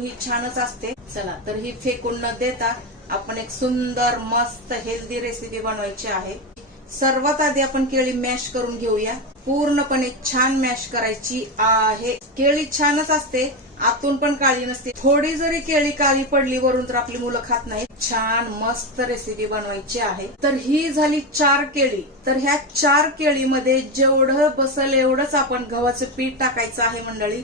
ही छानच असते। चला तर ही फेकून न देता आपण एक सुंदर मस्त हेल्दी रेसिपी बनवायची आहे। सर्वात आधी आपण केळी मॅश करून घेऊया। पूर्णपणे छान मॅश करायची आहे। केळी छानच असते, आतून पण काळी नसते। थोडी जरी केळी काळी पडली वरून तर आपली मुलं खात नाहीत। छान मस्त रेसिपी बनवायची आहे। तर ही झाली 4 केळी। तर ह्या 4 केळीमध्ये जेवढं बसल एवढंच आपण गव्हाचं पीठ टाकायचं आहे मंडळी।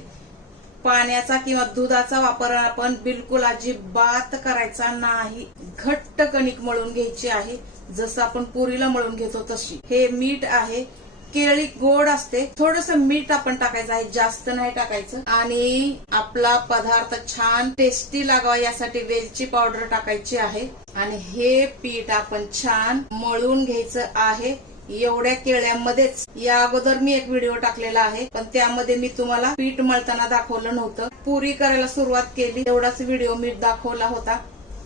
पाण्याचा किंवा दुधाचा वापर आपण बिलकुल अजिबात करायचा नाही। घट्ट कणिक मळून घ्यायची आहे, जसं आपण पुरीला मळून घेतो तशी। हे मीठ आहे, केळी गोड असते, थोडस मीठ आपण टाकायचं आहे, जास्त नाही टाकायचं। आणि आपला पदार्थ छान टेस्टी लागावा यासाठी वेलची पावडर टाकायची आहे। आणि हे पीठ आपण छान मळून घ्यायचं आहे। एवढ्या केळ्यांमध्येच या अगोदर मी एक व्हिडिओ टाकलेला आहे, पण त्यामध्ये मी तुम्हाला पीठ मळताना दाखवलं नव्हतं। पुरी करायला सुरुवात केली एवढाच व्हिडिओ मी दाखवला होता।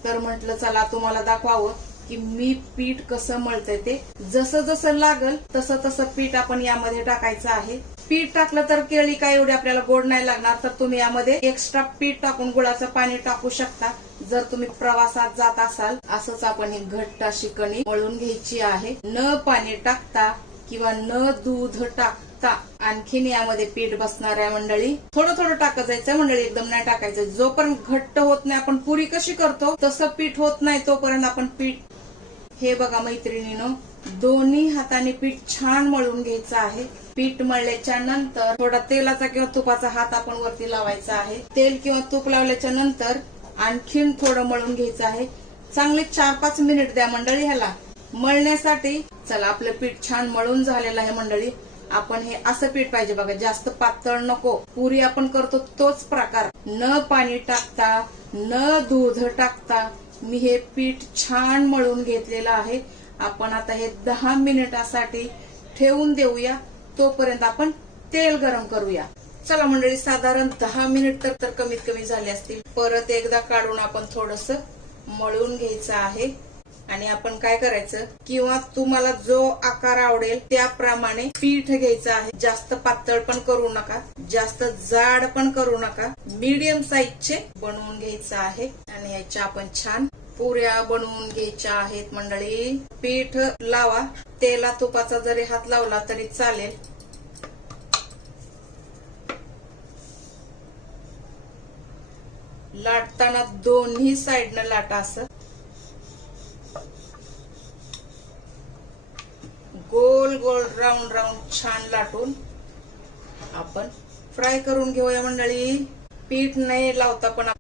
तर म्हटलं चला तुम्हाला दाखवावं की मी पीठ कसं मळते ते। जसं जसं लागल तसं तसं पीठ आपण यामध्ये टाकायचं आहे। पीठ टाकलं तर केळी काय एवढी आपल्याला गोड नाही लागणार, तर तुम्ही यामध्ये एक्स्ट्रा पीठ टाकून गुळाचं पाणी टाकू शकता जर तुम्ही प्रवासात जात असाल। असंच आपण ही घट्ट अशी कणिक मळून घ्यायची आहे, न पाणी टाकता किंवा न दूध टाकता। आणखीन यामध्ये पीठ बसणार आहे मंडळी। थोडं थोडं टाकत जायचं मंडळी, एकदम नाही टाकायचं। जोपर्यंत घट्ट होत नाही, आपण पुरी कशी करतो तसं पीठ होत नाही तोपर्यंत आपण पीठ। हे बघा मैत्रिणीनो, दोन्ही हाताने पीठ छान मळून घ्यायचं आहे। पीठ मळल्याच्या नंतर थोडा तेलाचा किंवा तुपाचा हात आपण वरती लावायचा आहे। तेल किंवा तूप लावल्याच्या नंतर आणखीन थोडं मळून घ्यायचं आहे। चांगले 4-5 मिनिट द्या मंडळी ह्याला मळण्यासाठी। चला आपलं पीठ छान मळून झालेलं आहे मंडळी। आपण हे असं पीठ पाहिजे बघा, जास्त पातळ नको। पुरी आपण करतो तोच प्रकार, न पाणी टाकता न दूध टाकता मी हे पीठ छान मळून घेतलेलं आहे। आपण आता हे 10 मिनिटासाठी ठेवून देऊया, तोपर्यंत आपण तेल गरम करूया। चला मंडळी, साधारण 10 मिनिट तर कमीत कमी झाले असतील। परत एकदा काढून आपण थोडस मळून घ्यायचं आहे। आणि आपण काय करायचं, किंवा तुम्हाला जो आकार आवडेल त्याप्रमाणे पीठ घ्यायचं आहे। जास्त पातळ पण करू नका, जास्त जाड पण करू नका, मीडियम साईजचे बनवून घ्यायचं आहे। आणि ह्याच्या आपण छान पुऱ्या बनवून घ्यायच्या आहेत मंडळी। पीठ लावा, तेला तुपाचा जरी हात लावला तरी चालेल। लाटताना दोन्ही साईडनं लाटा, असं गोल गोल राऊंड राऊंड छान लाटून आपण फ्राय करून घेऊया मंडळी। पीठ नाही लावता पण